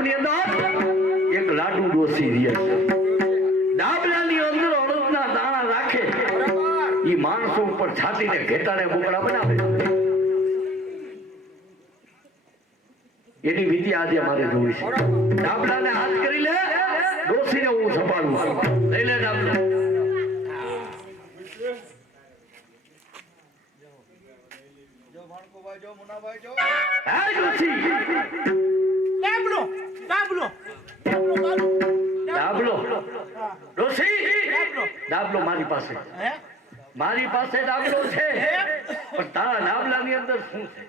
ગામની અંદર એક લાડુ ડોસી રહ્યા છે. ડાબલાની અંદર અડદના દાણા રાખે, ઈ માણસો ઉપર છાતીને ઘેટાને બોકડા બનાવે. એની વિધિ આજે મારે જોવી છે. ડાબલાને હાથ કરી લે, ડોસીને હું સંભાળું. લઈ લે ડાબલો. ડાબલો મારી પાસે ડાબલો છે, પણ તારા ડાબલાની અંદર શું છે?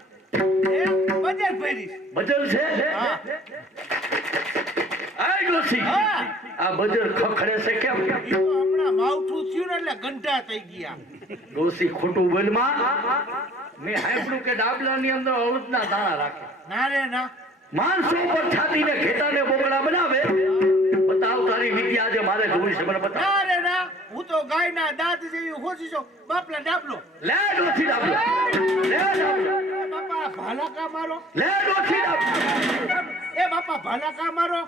બજલ છે. આ બજર ખખડે છે કેમ? હમણાં માવઠું થયું ને એટલે ગંઢા થઈ ગયા. ડોસી ખોટું બોલમાં. મેં સાંભળ્યું કે ડાબલાની અંદર અળદના દાણા રાખે. ના રે ના, માણસો ઉપર છાતીને ઘેટાને બોકડા બનાવે. બતાવ તારી વિદ્યા આજે મારે જોવી છે. મને બતાવ. ના રે ના, હું તો ગાયના દાંત જેવી હોશી છું. બાપલા ડાબલો લે ડોસી ડાબલો. લે ડાબલો. બાપા ભાલા કા મારો. લે ડોસી ડાબલો. એ બાપા ભાલા કા મારો.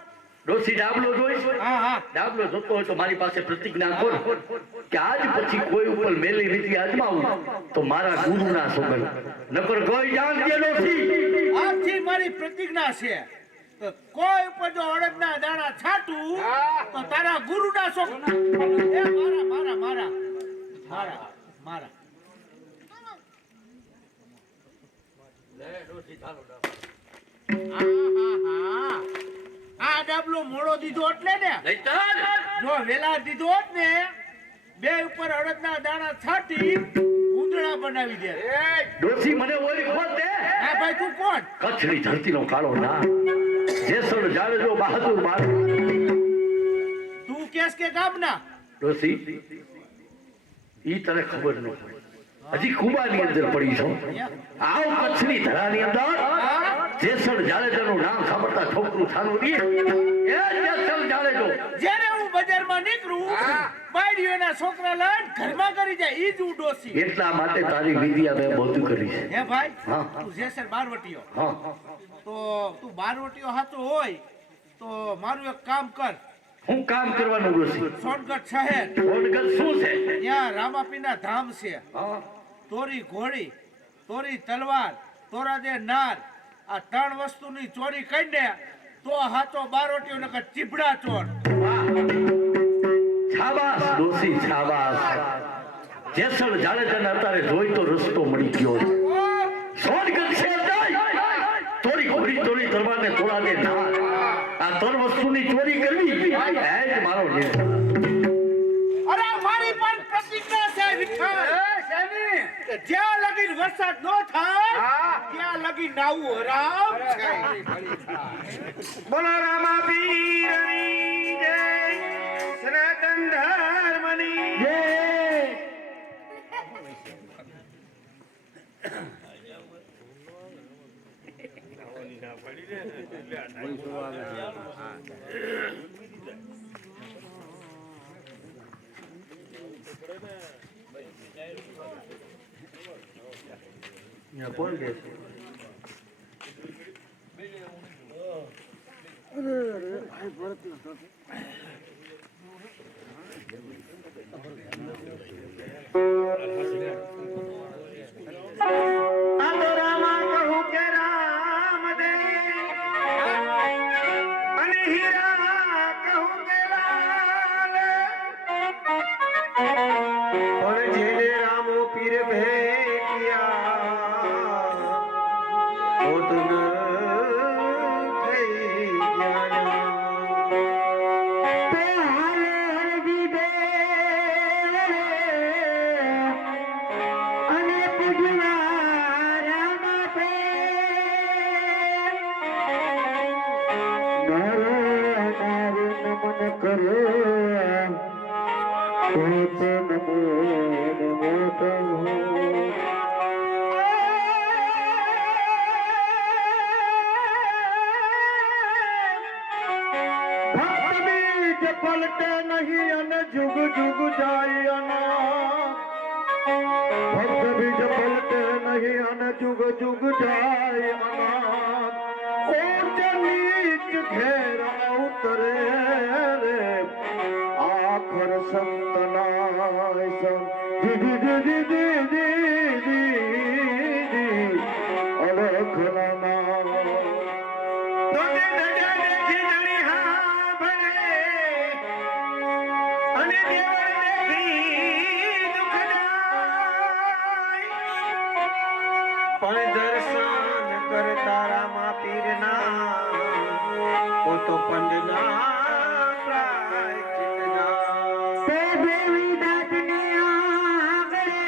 ડોસી ડાબલો જોઈશ. હા હા, ડાબલો જોતો હોય તો મારી પાસે પ્રતિજ્ઞા કર કે આજ પછી કોઈ ઉપર મેલી નીતિ અજમાવું તો મારા ગુરુના સોગંદ, નકર કોઈ જાણ દે ડોસી. આજથી મારી પ્રતિજ્ઞા છે કે કોઈ ઉપર જો અડદના દાણા છાટું તો તારા ગુરુના સોગંદ. એ મારા મારા મારા મારા મારા. લે ડોસી ચાલો. આ ડાબલો મોડો દીધો એટલે ને, જો વેલા દીધો હોત ને, બે ઉપર અડદના દાણા છાટી ઊંધડા બનાવી દે. ડોસી મને ઓળી ખોટ દે. હા ભાઈ, તું કોણ? કચ્છની ધરતીનો કાળો ના, જેસલ જાડેજો બહાદુર માર. તું કેસ કે ગામના? ડોસી ઈ તને ખબર ન હોય, હજી કુબાની અંદર પડી છો. આવ કચ્છની ધરાની અંદર જેસલ જાડેજાનું નામ સાંભળતા છોકરું થાનું રે. એ જેસલ જાડેજો જ્યારે હું બજારમાં નીકળું, બાયડીઓના છોકરા લઈને ઘરમાં કરી જાય, ઈ જ હું ડોસી. એટલા માટે તારી વિધિ મેં બધું કરી છે. હે ભાઈ, હા. તું જેસર બારવટીયો, હા, તો તું બારવટીયો સાચો હોય તો મારું એક કામ કર. હું કામ કરવાનું ડોસી? સોનગઢ શહેર, સોનગઢ શું છે? ત્યાં રામાપીના ધામ છે. હા, તોરી ઘોડી, તોરી તલવાર, તોરા દે નાર, આ ત્રણ વસ્તુની ચોરી કરીને તો હાચો બારોટીઓ નકર ચીભડા ચોર. છાબાસ ડોસી છાબાસ. જેસલ જાડેજાને અત્યારે જોઈ તો રસ્તો મળી ગયો છે. સોનગઢ શહેર જાય, તોરી ઘોડી, તોરી તલવાર ને તોરા દે નાર, આ ત્રણ વસ્તુની ચોરી કરવી એ જ મારો નિર્ણય. અરે મારી પણ પ્રતિજ્ઞા છે વિઠ્ઠલ, કે જ્યાં લગી વરસાદ ન થાય ત્યાં લગી નાવું હરામ છે. બોલો રામા પીરની જય, સનાતન ધર્મની જય. કોણ કે છે? રામા કહું કે રામ દે, અને હીરા કહું કે લાલ, और जेने रामो पीर भेटिया ओ तुन गई ज्ञान पे हाले हरदी दे अने पुजवा राम पे नारो नारो नमन करो पलटे नहीं अने जुग जुग जाय भक्त बीज पलटे नहीं अने जुग जुग जाय नीच घे પણ દર્શન કરતા રામા પીરના ઓ તો પંડના પ્રાયચિતના તે દેવી દાદની આંગણે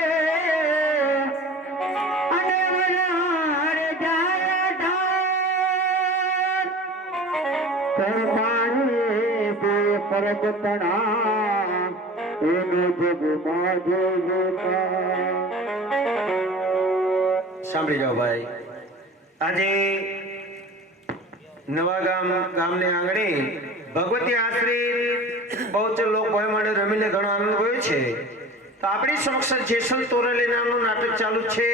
અને વરાર જાય ઢાળ પરમાણે બે પરગતણા એનો જગમાં જોગતા સાંભળી જાઓ ભાઈ આજે નવા ગામને આંગણે ભગવતી આશ્રિત બહુચર લોક ભયમણે રમીને ઘણો આનંદ હોય છે તો આપણી સમક્ષ જેસલ તોરલી નામનું નાટક ચાલુ છે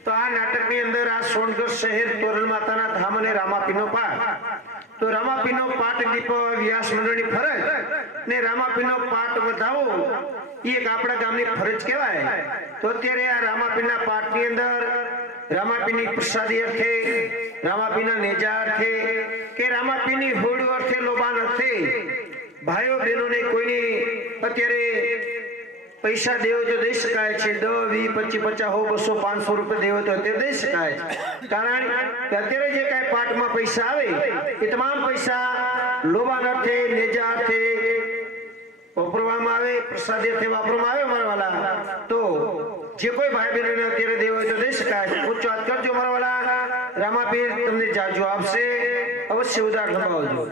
તો આ નાટકની અંદર આ સોનગઢ શહેર તોરલ માતાના ધામ અને રામાપીનો પાઠ તો રામાપીનો પાઠ દીપો વ્યાસ મંડળની ફરજ ને રામાપીનો પાઠ વધાવો એ એક આપણા ગામની ફરજ કહેવાય તો અત્યારે આ રામાપીના પાઠની અંદર રામાપીની પ્રસાદી અર્થે રામાપીના નેજા અર્થે કે રામાપીની હોડ અર્થે લોબાન અર્થે ભાઈઓ બહેનોને કોઈની અત્યારે પૈસા દેવો તો દઈ શકાય છે 10, 20, 25, 50, 100, 200, 500 રૂપિયા દેવો તો અત્યારે દઈ શકાય છે કારણ કે અત્યારે જે કાંઈ પાઠમાં પૈસા આવે એ તમામ પૈસા લોબાન અર્થે નેજા અર્થે વાપરવામાં આવે પ્રસાદી અર્થે વાપરવામાં આવે મારા વાલા તો જે કોઈ ભાઈ બહેનોને અત્યારે દેવો હોય તો દઈ શકાય છે ઉચ્ચ વાત કરજો મારા વાલા રામાપીર તમને જાજો આપશે અવશ્ય ઉદાર સંભાવજો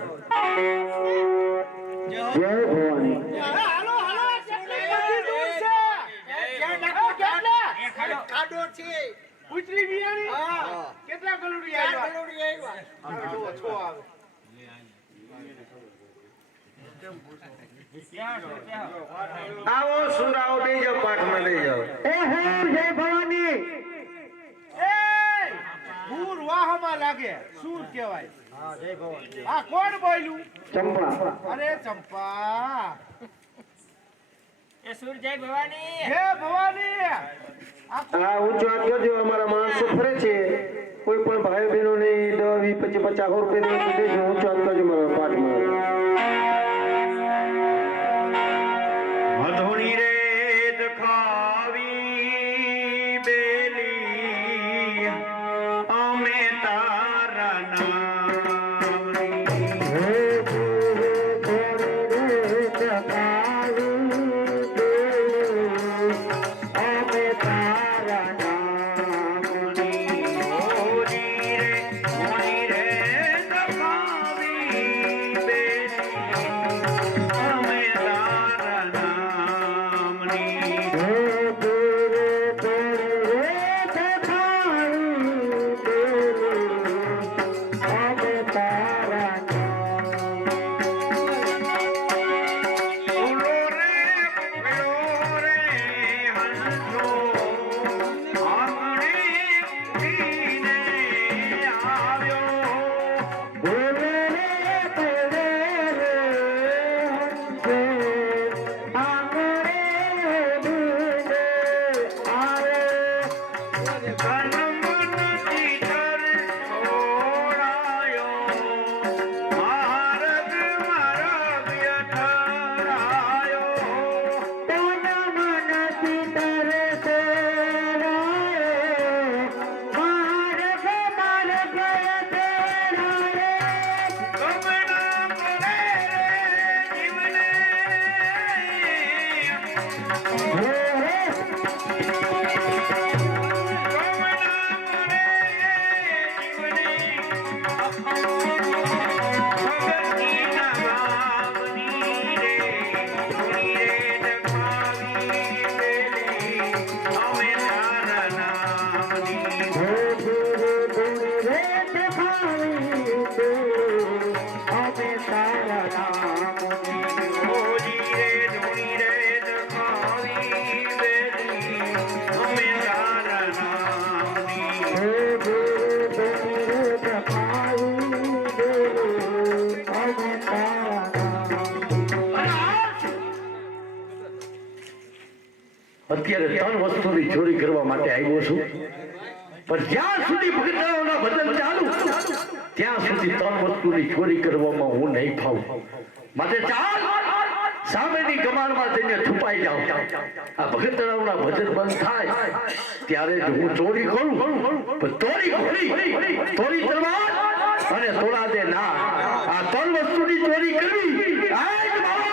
જય ભવાની હાલો હાલો કેટલી બધી દૂર છે ક્યાં નાખો કેટલા ખાડો છે ઉતરી બિયાણી હા કેટલા ગલુડી આવ્યા ગલુડી આવ્યા છો આવે આવો સુરાઓ દઈ જાઓ પાઠમાં દઈ જાઓ એ હે જય ભવાની એ ભૂર વાહમાં લાગે સૂર કહેવાય હા જય ભવાની આ કોણ બોલ્યું ચંપા અરે ચંપા એ સુર જય ભવાની હે ભવાની આ ઊંચો હાથ કરજો અમારા માણસો ફરે છે કોઈ પણ ભાઈ બહેનોને 10, 20, 25, 50 રૂપિયા દેજો ઊંચો હાથ કરજો મારા પાઠમાં મધુણી રે દખાવી બેલી અમે તારા નામની હે અમે તારા નામની હોરી રે દખાવી અત્યારે 3 વસ્તુની ચોરી કરવા માટે આવ્યો છું, પણ જ્યાં સુધી ભગતરાવના ભજન ચાલુ ત્યાં સુધી 3 વસ્તુની ચોરી કરવામાં હું નહીં ફાવું. માટે ચાલ સામેની કમાનમાં જઈને છુપાઈ જાઉં. આ ભગતરાવના ભજન બંધ થાય ત્યારે જ હું ચોરી કરું. પણ તોડી તોડી તલવાર અને તોડા દે ના, આ 3 વસ્તુની ચોરી કરવી આ જ મારો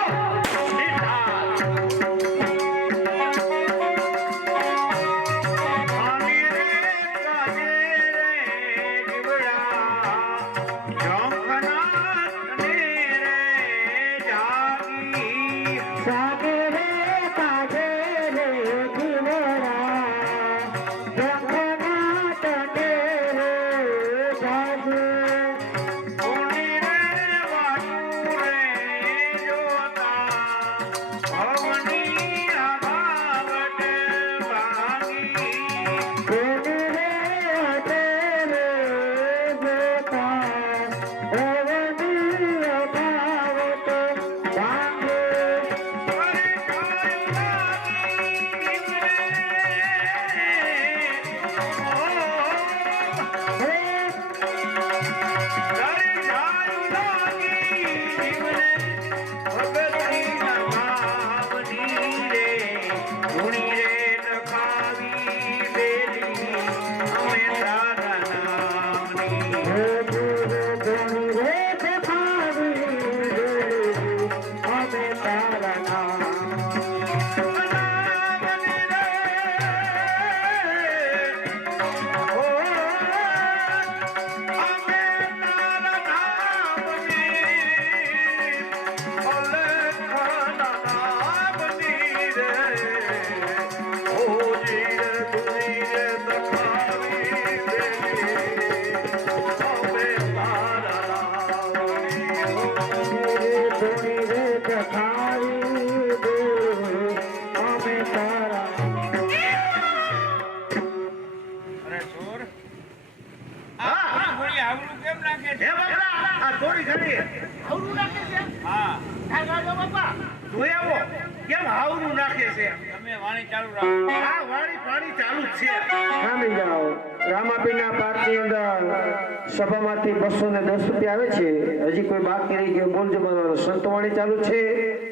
સભામાંથી 210 રૂપિયા આવે છે. હજી કોઈ બાકી રહી ગયો બોલજો. મારો સંતવાણી ચાલુ છે.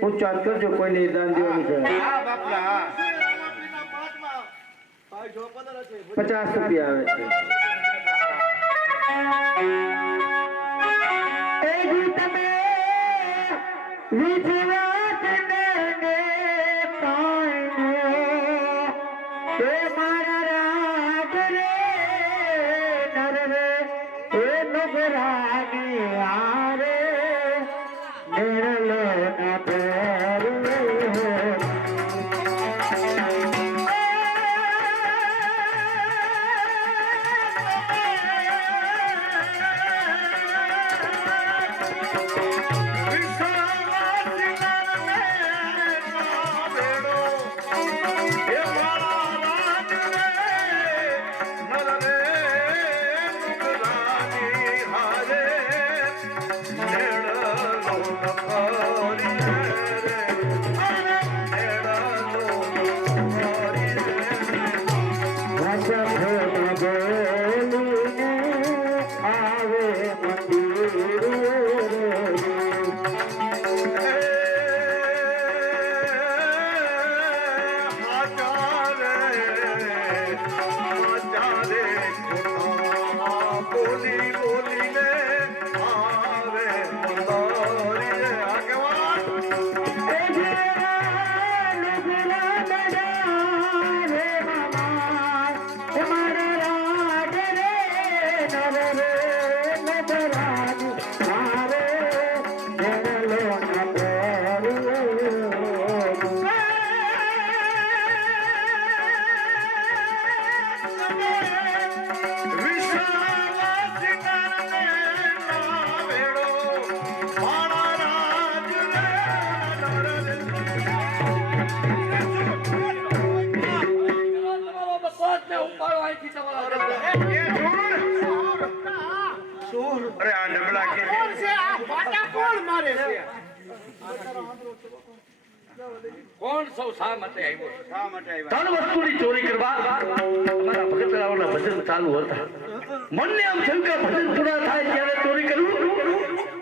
ઊંચો હાથ કરજો, કોઈને દાન દેવાનું છે. 50 રૂપિયા આવે છે. કોણ સૌ શા માટે આવ્યો છે? શા માટે આવ્યા? ત્રણ વસ્તુની ચોરી કરવા અમારા ભગતરાઓના ભજન ચાલુ હતા. મનને આમ થયું કે ભજન પૂરા થાય ત્યારે ચોરી કરવું.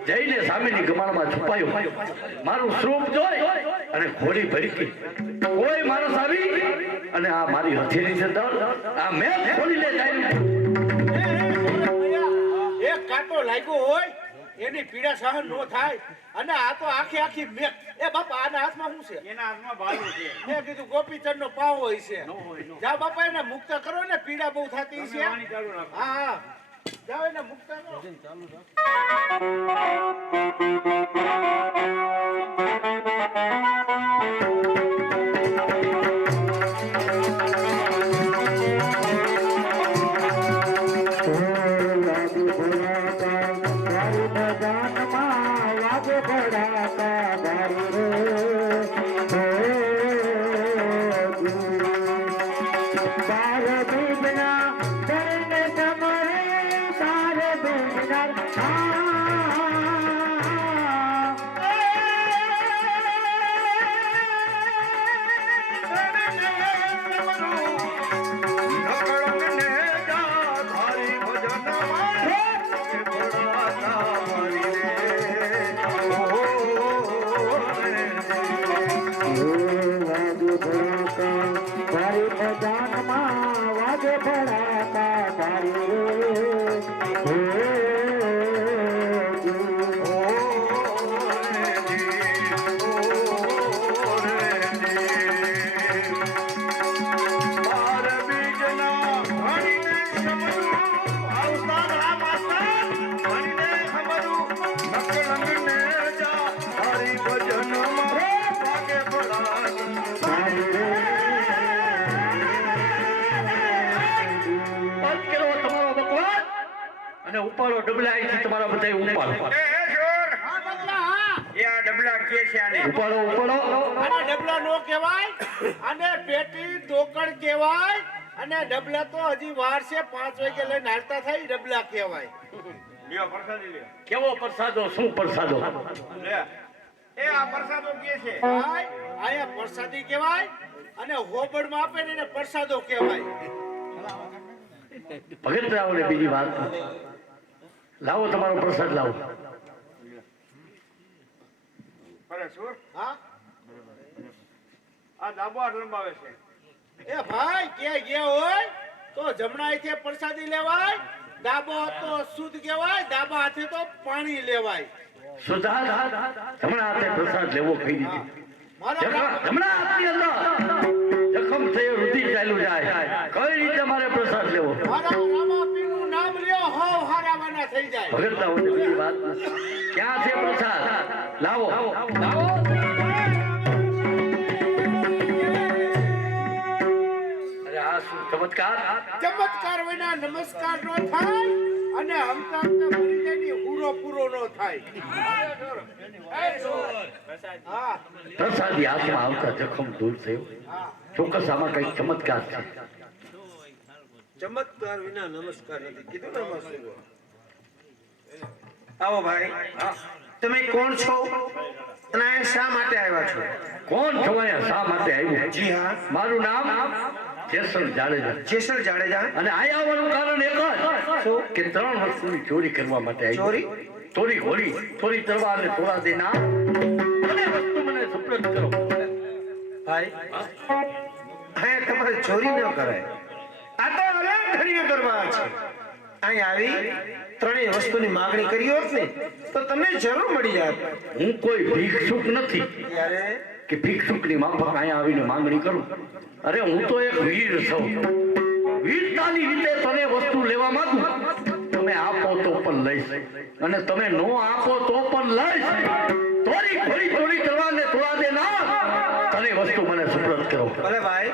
જઈને સામેની ગમાણમાં છુપાયો. મારું સ્વરૂપ જોઈ અને ઘોડી ભડકી. કોઈ માણસ આવી અને આ મારી હથેળી છે દળ, આ મેં ખોલી લે જાય. એક કાંટો લાગ્યો હોય એની પીડા સહન નો થાય અને આ તો આખી મેક. એ બાપા આના હાથમાં શું છે? એના હાથમાં બાજુ છે. મેં કીધું ગોપીચંદ નો પાવ હોય છે. જા બાપા એને મુક્ત કરો ને, પીડા બહુ થતી છે. હા જાઓ એને મુક્ત કરો. અને ઉપાડો ડબલા અહીંથી તમારા બધા ઉપાડો. હા બાપા હા. એ આ ડબલા કે છે આને? ઉપાડો ઉપાડો. આને ડબલા નો કહેવાય, આને પેટી ડોકડ કહેવાય અને ડબલા તો હજી વાર છે. 5 વાગે લઈને હાલતા થાય ડબલા કહેવાય. લ્યો પ્રસાદી લ્યો. કેવો પ્રસાદો, શું પ્રસાદો? લે એ આ પ્રસાદો કે છે. આયા પ્રસાદી કહેવાય અને હોબળમાં આપે ને એને પ્રસાદો કહેવાય. ભગતરાઓને બીજી વાત લાવો, તમારો પ્રસાદ લાવો. હા આ ડાબો હાથ લંબાવે છે. એ ભાઈ કે ગયા હોય તો જમણા હાથે પ્રસાદી લેવાય, ડાબો તો શુદ્ધ કહેવાય, ડાબા હાથે તો પાણી લેવાય. સુધા જમણા હાથે પ્રસાદ લેવો કહી દીધું. જમણા હાથની અંદર જખમ થયો, રુધિર ચાલ્યું જાય, કઈ રીતે મારે પ્રસાદ લેવો? મારા રામાપીરનું નામ લ્યો, હોવ હારાવાના થઈ જાય. ભગતરાઓને બીજી વાત ક્યાં છે પ્રસાદ? લાવો લાવો. અરે આ શું ચમત્કાર! ચમત્કાર વિના નમસ્કાર નો થાય અને હમતા મરી જાય પૂરો પૂરો નો થાય. હા પ્રસાદી હાથમાં આવતા જખમ દૂર થયો. ચોક્કસ આમાં કઈ ચમત્કાર છે. ચમત્કાર વિના નમસ્કાર નથી કીધું ને આમાં શું? આવો ભાઈ, તમે કોણ છો અને અહીંયા શા માટે આવ્યા છો? કોણ છો અહીંયા શા માટે આવ્યું? જી હા, મારું નામ જેસલ જાડેજા. જેસલ જાડેજા. અને આયા આવવાનું કારણ એક જ કે 3 વસ્તુની ચોરી કરવા માટે આવ્યો. ચોરી? ચોરી ઘોડી, ચોરી તલવાર અને તોડા દેના અને વસ્તુ મને સુપ્રત કરો. ભાઈ, અહીંયા તમારે ચોરી ન કરાય. આ તો અલંઘનીય કરવા છે. અહીં આવી 3 વસ્તુની માંગણી કરી હોત ને તો તમને જરૂર મળી જાત. હું કોઈ ભિક્ષુક નથી ત્યારે કે ભિક્ષુકની માફક અહીંયા આવીને માંગણી કરું. અરે હું તો એક વીર છું. વીરતાની રીતે તને વસ્તુ લેવા માંગુ. તમે આપો તો પણ લઈશ અને તમે નો આપો તો પણ લઈશ. ચોરી ઘોડી ચોરી કરવાને થોડા દે ના, તને વસ્તુ મને સુપ્રત કરો. ભલે ભાઈ,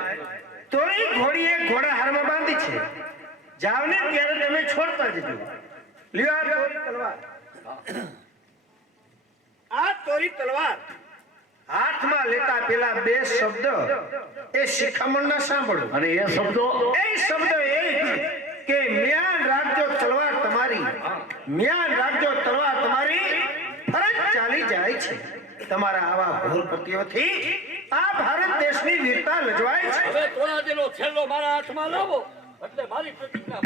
તોરી ઘોડી એક ઘોડા હારમાં બાંધી છે. જાવને ત્યારે તમે છોડતા જજો. લ્યો આ તોરી તલવાર. આ તોરી તલવાર હાથમાં લેતા પેલા 2 શબ્દ એ શિખામણના સાંભળો. અને એ શબ્દો એ શબ્દ એ કે મ્યાન રાખજો તલવાર તમારી, મ્યાન રાખજો તલવાર તમારી ફરજ ચાલી જાય છે. તમારા આવા ભૂલ પતિઓથી આ ભારત દેશની વીરતા લજવાય છે. હવે તોરાદેનો છેલ્લો મારા હાથમાં લાવો એટલે મારી પ્રતિજ્ઞા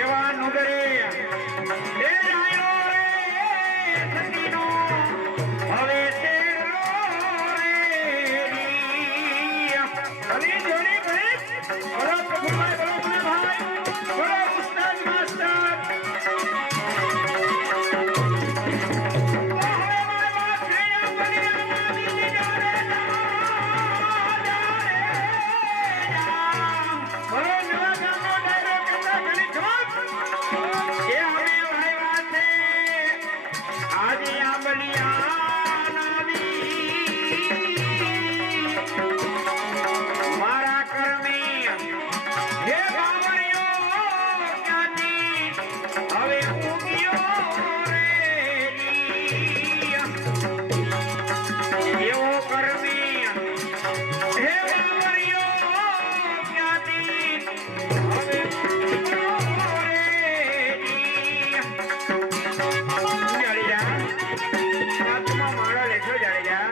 એવા નુગરે એ જાયો રે સતીનો હવે તેરો રે રી. અલી જોડી ભાઈ બોલો પ્રભુભાઈ, બોલો ભાઈ, બોલો ઉસ્તાદ માસ્ટર. મારા કર્મે હે બાવળિયો ક્યાંથી હવે ઉગ્યો રે એવો કર્મે હે બાવળિયો ક્યાંથી હવે ઉગ્યો રે જાડેજા હાથમાં માળા લેજો જાડેજા.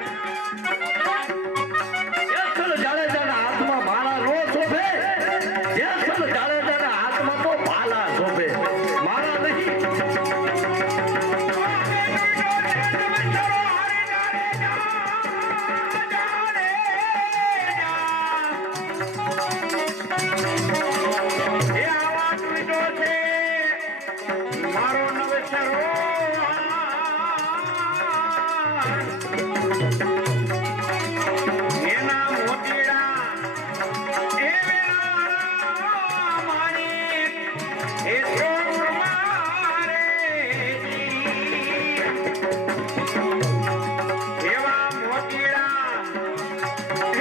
જેસલ જાડેજાના હાથમાં માળા નો શોભે, જેસલ જાડેજાના હાથમાં તો ભાલા શોભે, માળા નહીં. એ આવા ટ્વીટો છે મારો નવેસરો એના મોતીડા એ વેલા માણેક એ ચોર મારે એવા મોતીડા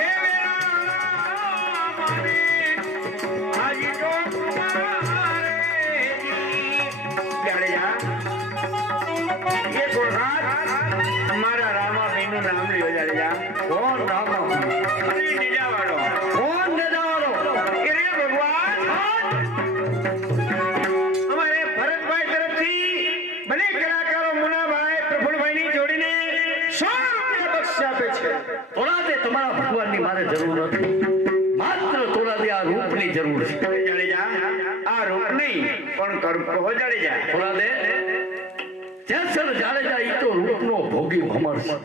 એ વેલા માણેક હાજી ચોર મારે જાડેજા એ ગોળાત અમારા રામાભાઈનું નામ લ્યો જાડેજા. કોણ રામા? અરે નીજાવાળો. કોણ નેજાવાળો? એ રે ભગવાન અમારે ભરતભાઈ તરફથી બંને કલાકારો મુનાભાઈ પ્રફુલભાઈની જોડીને 100 રૂપિયા બક્ષ આપે છે. તોરાદે તમારા ભગવાનની મારે જરૂર નથી, માત્ર તોરાદે આ રૂપની જરૂર છે. જાડેજા આ રૂપ નહીં પણ કર્મ કહો જાડેજા. તોરાદે જેસલ જાડેજા ઈ તો રૂપનો ભોગી ભમર છે,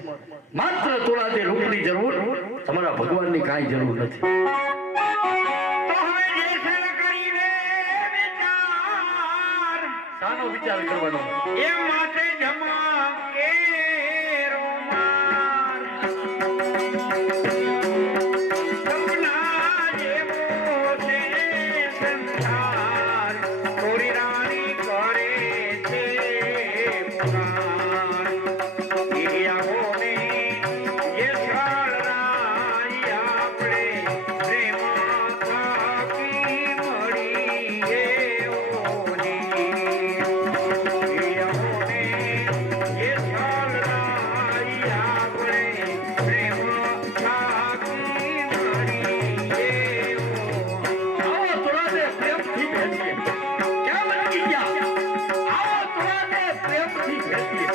માત્ર તોરાદે રૂપની જરૂર, તમારા ભગવાનની કાંઈ જરૂર નથી. તો હવે જે સર કરીને વિચાર શાનો વિચાર કરવાનો? એ માટે જમા કેરો માર સપના જેવો છે સંસાર થોડી રાણી કરે છે પુકાર એ આવોને એ સાળરાઈ આપણે પ્રેમમાં થાકી મળીએ ઓની. આવો તોરાદે પ્રેમથી ભેટીએ. કેમ અટકી ગયા? આવો તોરાદે પ્રેમથી ભેટીએ.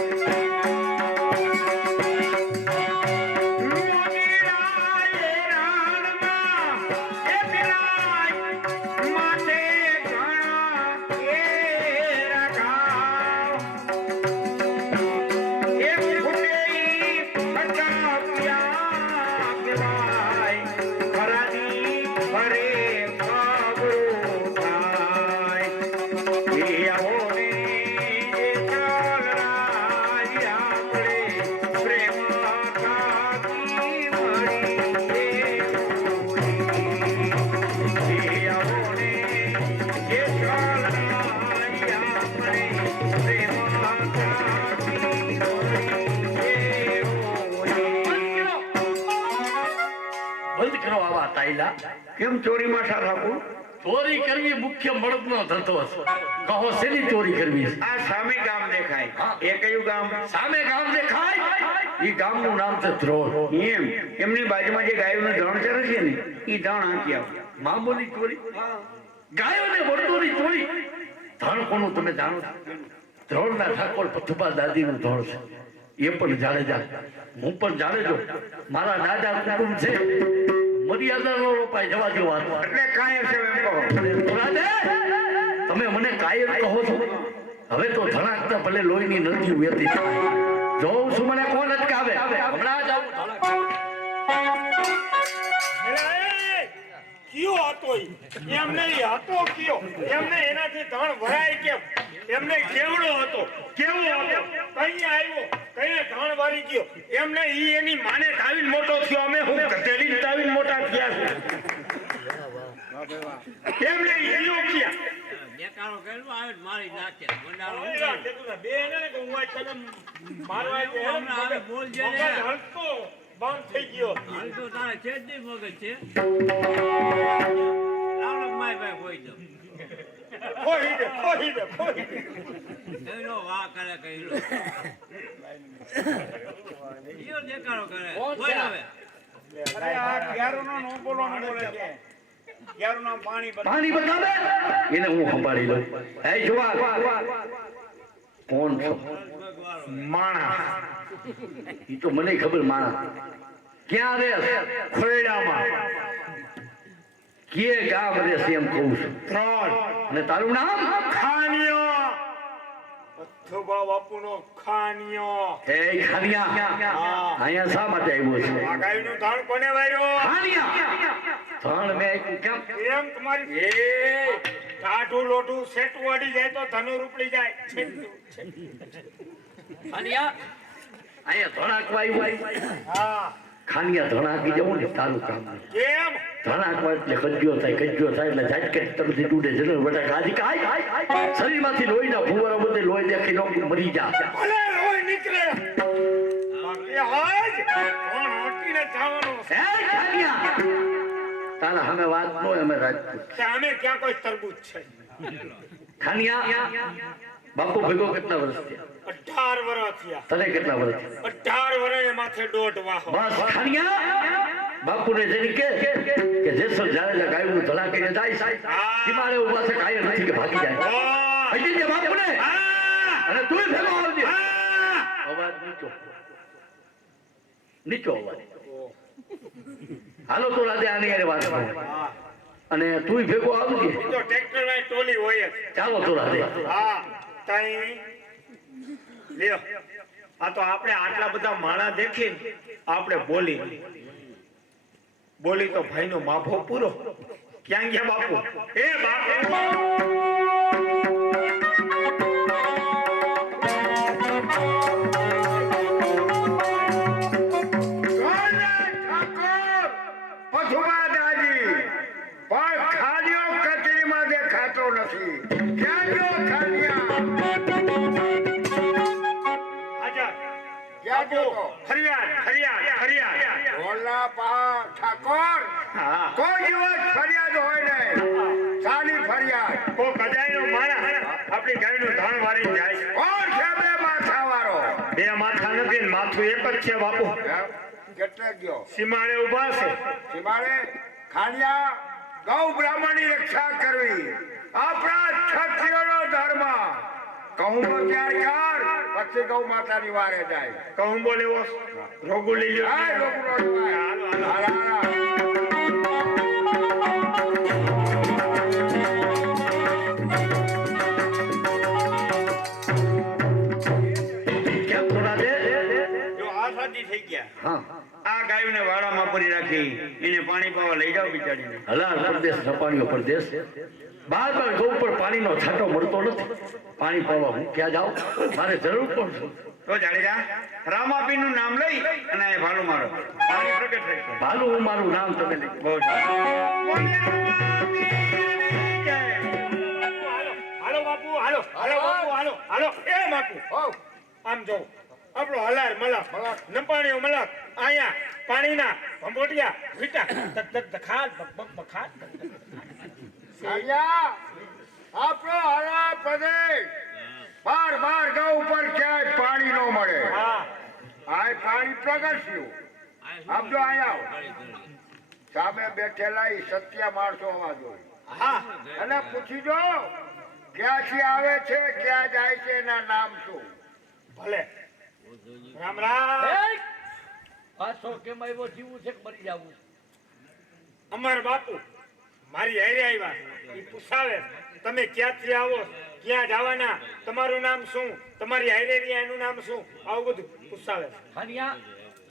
બંધ કરો આવા તાઈલા. કેમ ચોરીમાં સાથ આપું? ચોરી કરવી મુખ્ય મળદનો ધંધો છે. કહો શેની ચોરી કરવી છે? આ સામે ગામ દેખાય. એ કયું ગામ? સામે ગામ દેખાય, ઈ ગામનું નામ છે ધ્રોળ. એમ એમની બાજુમાં જે ગાયોનું ધણ ચરે છે ને એ ધણ આંકી આવો. મામૂલી ચોરી, ગાયોને વળતોની ચોરી. ધન કોનું તમે જાણો છો? ધ્રોણના ઠાકોર પથુબા દાદીનું ધોળ છે, એ પણ જાડેજા, હું પણ જાણેજો. મારા દાદા કુટુંબ છે, મર્યાદા નો રોપાય, જવા દો વાત. એટલે કાંઈ છે એમ કહો. મુરાદે, તમે મને કાયમ કહો છો, હવે તો ધણાકતા ભલે લોહીની નદી વહેતી થાય. જોઉં છું મને કોણ અટકાવે. હમણાં જ આવું ધણાક. કયો હતો ઈ? એમને ઈ હતો કયો? એમને એનાથી ધણ ભરાય કેમ? એમને કેવડો હતો, કેવો હતો, કઈ આવ્યો, કઈ ધણ વારી ગયો? એમને ઈ એની માને તાવીને મોટો થયો, અમે હું ગધેડી તાવીને મોટા થયા છે. એમને ઈ ઈયો ક્યાં? દેખાડો કર્યો આવે ને મારી નાખે મંડાળો ઓય રાખે તું બે એને ને કે હું આ તને મારવા છે. હમણાં આવે બોલજે ને. મગજ હલતો બંધ થઈ ગયો. હાલ તો તારે છે જ નહીં મગજ છે લાવડો માય ભાઈ કોઈ દો ખોઈ દે, ખોઈ દે, ખોઈ દે. એનો વાહ કરે કર્યો ઈયો દેખાડો કરે કોઈ આવે અરે આ ગ્યારુનો નો બોલવાનું બોલે છે. ગ્યારુના પાણી પાણી બતાવે એને હું સંભાળી લઉં. હે જુવાર, કોણ છો? માણસ ઈ તો મને ખબર. માણા ક્યાં રે? ખોયડામાં કે ગામ રેસ એમ કહું છું. ત્રણ અને તારું નામ? ખાનિયો અથુબા બાપુનો ખાનિયો. હે ખાનિયા, અહીંયા શા માટે આવ્યો છે? આ ગાયનું ધાણ કોને વાર્યો? ખાનિયા ધણ મેં આપ્યું કેમ? એમ તમારી એ કાઢું લોઢું સેટું વાડી જાય તો ધનુર ઉપડી જાય. ખાનિયા અહીંયા ધણાકવા આવ્યો. હા ખાનિયા ધણાકી જવું ને તારું કામ નહીં. કેમ? ધણાકવા એટલે કજ્જો થાય એટલે ઝાટકે તરફથી તૂટે છે. બેટા ગાજી કાય શરીરમાંથી લોહીના ફુવારા બધે લોહી દેખી નો મરી જા. ભલે રોય નીકળે એ હાજ કોણ હટીને જવાનો હે ખાનિયા, તારા સામે વાત નો અમે રાજપૂત. છે? અમે ક્યાં કોઈ તરબૂચ છે? ખાનિયા બાપુ ભેગો કેટલા વર્ષ થયા? 18 વર્ષ થયા. તને કેટલા વર્ષ થયા? 18 વર્ષે માથે દોઢ વાહો. બસ ખાનિયા બાપુને જઈને કે જેસર જાડેજા ગાયનું ધડાકીને જાય હિમાલય ઉભા છે, કાય નથી કે ભાગી જાય. કહી દેજે બાપુને. અને તું ભેગો આવજે. અવાજ નીચો અવાજ. હાલો તો રાધે આની હારે વાત કરો. અને તું ભેગો આવજે. તો ટ્રેક્ટર માં ટોલી હોય જ. ચાલો તો રાધે. હા તઈ લ્યો. આ તો આપણે આટલા બધા માણા દેખીને આપણે બોલી તો ભાઈનો માફો પૂરો. ક્યાં ગયા બાપુ? એ બાપુ ફરિયાદ ફરિયાદ ફરિયાદ ઠાકોર હા કોઈ દિવસ ફરિયાદ હોય નહીં. સાની ફરિયાદ. કો કજાઈનો માણા આપણી ગાયનું ધાણ વારી જાય. કોણ છે બે માથા વાળો? બે માથા નથી ને માથું એક જ છે બાપુ. કેટલે ગયો? સીમાડે ઉભા છે. સીમાડે ખાડિયા ગૌ બ્રાહ્મણની રક્ષા કરવી આપણા ક્ષત્રિયોનો ધર્મ. કહું ત્યાર કર, પછી ગૌ માતાની વારે જાય. કહું બોલેવો રોગુ લઈ લ્યો. હાય, રોગુ રોગુ હાય. હાલો, હાલો. હાલો, હાલો. કેમ તો રાધે? જો આ શાદી થઈ ગયા. હા આ ગાયોને વાડામાં પડી રાખી એને પાણી પાવા લઈ જાવ બિચારીને. હલાર પ્રદેશ રપાણીઓ પ્રદેશ બાર ગૌ પર પાણીનો છાંટો મળતો નથી. પાણી પાવા હું ક્યાં જાઉં? મારે જરૂર પણ છે. તો જાડેજા રામાપીરનું નામ લઈ અને આ ભાલું મારો પાણી પ્રગટ થઈ છે. ભાલુ હું મારું નામ તમે લઈ. બહુ હાલો બાપુ હાલો હાલો બાપુ હાલો હાલો એ બાપુ હોવ. આમ જો આપણો હલાર મલક નપાણીઓ મલક આયા પાણીના ભંભોટિયા વીટા ખાલ બખાલ ખાડિયા આપણો હરા પ્રદેશ બાર ગૌ ઉપર ક્યાંય પાણી ન મળે. હા આ પાણી પ્રગટ્યું. આપજો અહીંયા સામે બેઠેલા ઈ સત્ય માણસો અવાજ હોય હા અને પૂછી જો ક્યાંથી આવે છે ક્યાં જાય છે એના નામ શું? ભલે રામ રામ. પાછો કેમ આવ્યો? જીવું છે કે મરી જાવું? અમાર બાપુ મારી હારે આવ્યા ઈ પૂછાવે તમે ક્યાંથી આવો, ક્યાં જવાના, તમારું નામ શું, તમારી હારે રહ્યા એનું નામ શું, આવું બધું પૂછાવે. ખાનિયા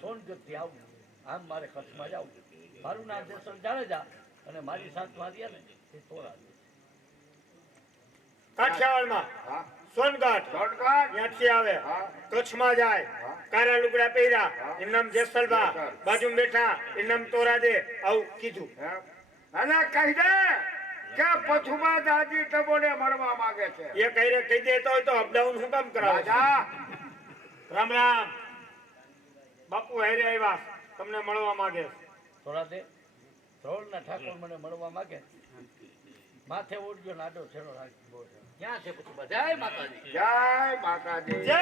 સોનગઢથી આવું, આમ મારે કચ્છમાં જાવું. મારું નામ જેસલ જાડેજા અને મારી સાથે વાર્યા ને એ તોરા. કાઠિયાવાડમાં હા સોનગઢ શોર્ટકટ ત્યાંથી આવે, હા કચ્છમાં જાય, કારા લુગડા પહેર્યા એનું નામ જેસલબા, બાજુમાં બેઠા એનું નામ તોરાદે, આવું કીધું. એમ? અને કહી દે કે પથુમા દાદી તમોને મળવા માંગે છે. એ કહી દેતો હોય તો અપડાઉન શું કામ કરાવે? રાજા રામ રામ. બાપુ હારે આવ્યા તમને મળવા માંગે. તોરા દે ધ્રોળના ઠાકોર મને મળવા માંગે. માથે ઓઢજો નાડો છેડો રાખી બોલ. ક્યાં છે પછી બધા? માતાજી જય માતાજી. જય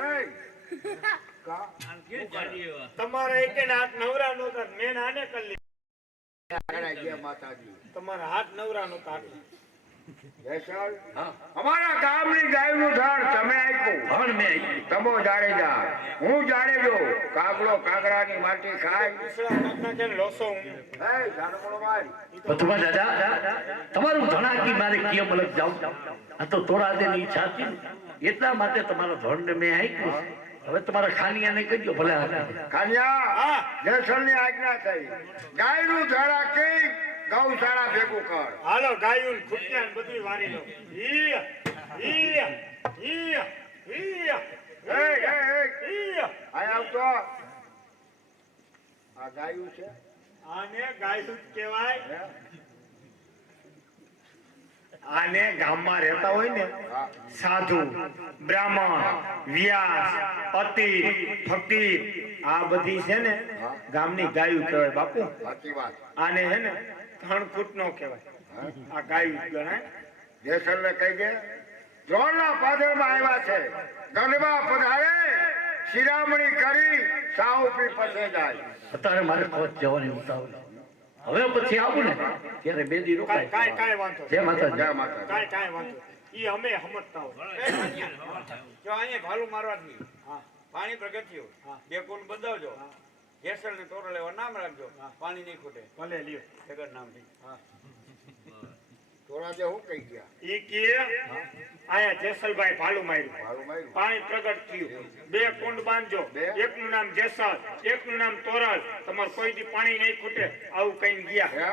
એ, કા? આમ કે જાડી એવા. તમારા એક હાથ નવરા નહોતા, મેં આને કરી લીધા. અરે જય માતાજી. તમારા હાથ નવરા નહોતા એટલે. જેસલ હા અમારા ગામની ગાયનું ધાણ તમે આપ્યું. ભણ મેં આવી. તમો જાડેજા હું જાડેજો. કાગડો કાગડાની માટી ખાય. દુસરા કાકના કે લોસો હું. એ જાનમણો ભાઈ પથુમા દાદા તમારું ધણાકી મારે કેમ અલગ જાવ? આ તો તોરા દેની ઈચ્છા હતી ને, એટલા માટે તમારો ધણને મેં આપ્યું. હવે તમારા ખાનિયાને કહેજો ભલે આપે. ખાલિયા હા જેસલની આજ્ઞા થઈ. ગાયનું ધાણ આખી ગૌશાળા ભેગું કર. હાલો ગાયું ને ખૂટ્યા ને બધું વારી લો. ઈય ઈય ઈય ઈય એ એ એ ઈય. આય આવતો. આ ગાયું છે. આને ગાયું જ કહેવાય. હે? આને ગામમાં રહેતા હોય ને હા સાધુ, બ્રાહ્મણ, વ્યાસ, અતિ, ફકીર, આ બધી છે ને ગામની ગાયું કહેવાય બાપુ. સાચી વાત. આને છે ને ધણકૂટ નો કહેવાય, આ ગાયું જ ગણાય. જેસલને કહી દે દ્રોણના પાદરમાં આવ્યા છે. ગણવા પધારે શિરામણી કરી સાવ પી પસે જાય. અત્યારે મારે કોચ જવાની ઉતાવળ છે. હવે પછી આવું ને ત્યારે બે દી રોકાય. કાંઈ વાંધો જય માતાજી. જય માતાજી. કાંઈ વાંધો ઈ અમે સમજતા હોય. જો અહીંયા ભાલું મારવાથી પાણી પ્રગટ્યું, બે કુંડ બંધાવજો, જેસલ ને તોરો લેવા નામ રાખજો, પાણી નહીં ખૂટે. ભલે લ્યો. જગત નામથી. થોડા જે હું કહી ગયા. ઈ કે આયા જેસલભાઈ ભાલું માર્યું, મારું માર્યું. પાણી પ્રગટ થયું, બે કુંડ બાંધજો, બે? એકનું નામ જેસલ, એકનું નામ તોરલ, તમારે કોઈ દી પાણી નહીં ખૂટે, આવું કહીને ગયા. હે?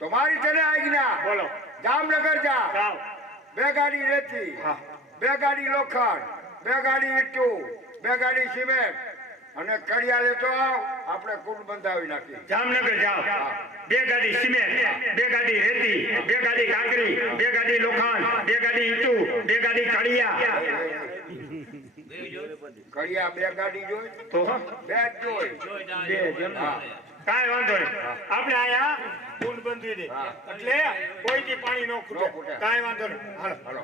તો મારી તને આજ્ઞા. બોલો. જામનગર જા. જાઓ. બે ગાડી રેતી, હા. બે ગાડી લોખંડ, બે ગાડી ઈંટું, બે ગાડી સિમેન્ટ અને કડિયા લેતો આવ. આપણે કુંડ બંધાવી નાખી. જામનગર જાઓ, બે ગાડી સિમેન્ટ, બે ગાડી રેતી, બે ગાડી કાંકરી, બે ગાડી લોખંડ, બે ગાડી ઈંટું, બે ગાડી કડિયા. કડિયા બે ગાડી જોઈ, તો બે જ જોઈ. બે જેમ. કાંઈ વાંધો નહીં, આપણે આયા કુંડ બંધી દે એટલે કોઈ દી પાણી ન ન ખૂટે. ખૂટે. કાંઈ વાંધો નહીં. હાલો. હાલો.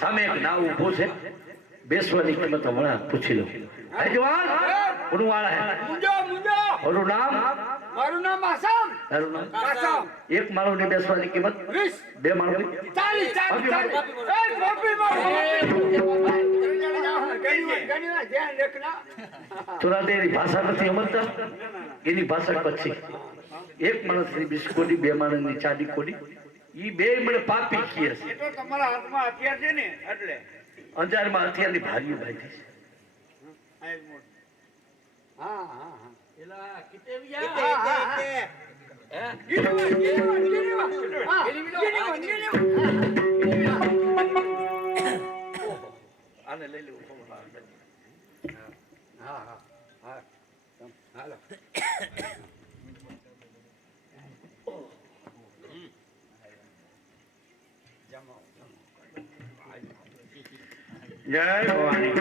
સામે એક નાવ ઊભો છે, બેસવાની કિંમત હમણાં પૂછી લો. હે જવાન, કોનું વાળા હે? ઓનું નામ? મારું નામ આસામ. તારું નામ? આસામ. એક માળોની બેસવાની કિંમત? 20. બે માળોની? 40. તોરા તે એની ભાષા નથી સમજતા? એની ભાષા પછી એક માણસની 20 કોડી, બે માણસની 40 કોડી, ઈ બે મને પાપી કહે છે. એ તો તમારા હાથમાં હથિયાર છે ને એટલે. અંજારમાં હથિયારની ભારીઓ બાંધી છે. આ એક મોટ. એલા કિતે આને લઈ લેવું હા હા હા હાલો જય ભવાની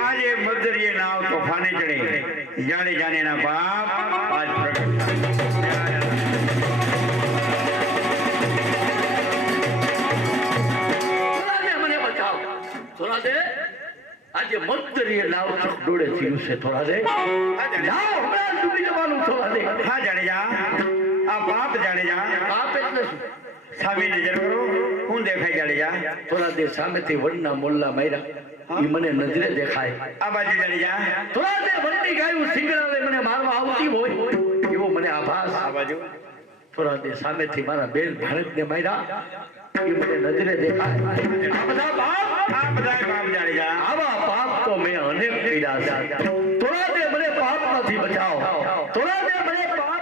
આજે મધરીએ નાવ તોફાને ચડે જાણે જાણે ના બાપ આજ પ્રગટ થાય. થોડાદે મને બચાવ થોડાદે આજે મતરીએ નાવ ડોળે થયું છે થોડાદે જાઓ હમણાં ડૂબી જવાનું થોડાદે હા જાડેજા આ બાપ જાડેજા પાપ એટલે શું સામે નજર કરો હું દેખાય જાડેજા થોડાદે સામેથી વનના મોલ્લા માર્યા ઈ મને નજરે દેખાય આ બાજુ જાડેજા થોડાદે વનની ગાયું સિંગડાવે મને મારવા આવતી હોય એવો મને આભાસ આ બાજુ થોડાદે સામેથી મારા બેન ભારતને માર્યા ઈ મને નજરે દેખાય આ બધા બાપ આ બધાય બાપ જાડેજા આવા પાપ તો મેં અનેક કર્યા છે થોડાદે મને પાપ નથી બચાવ થોડાદે મને પાપ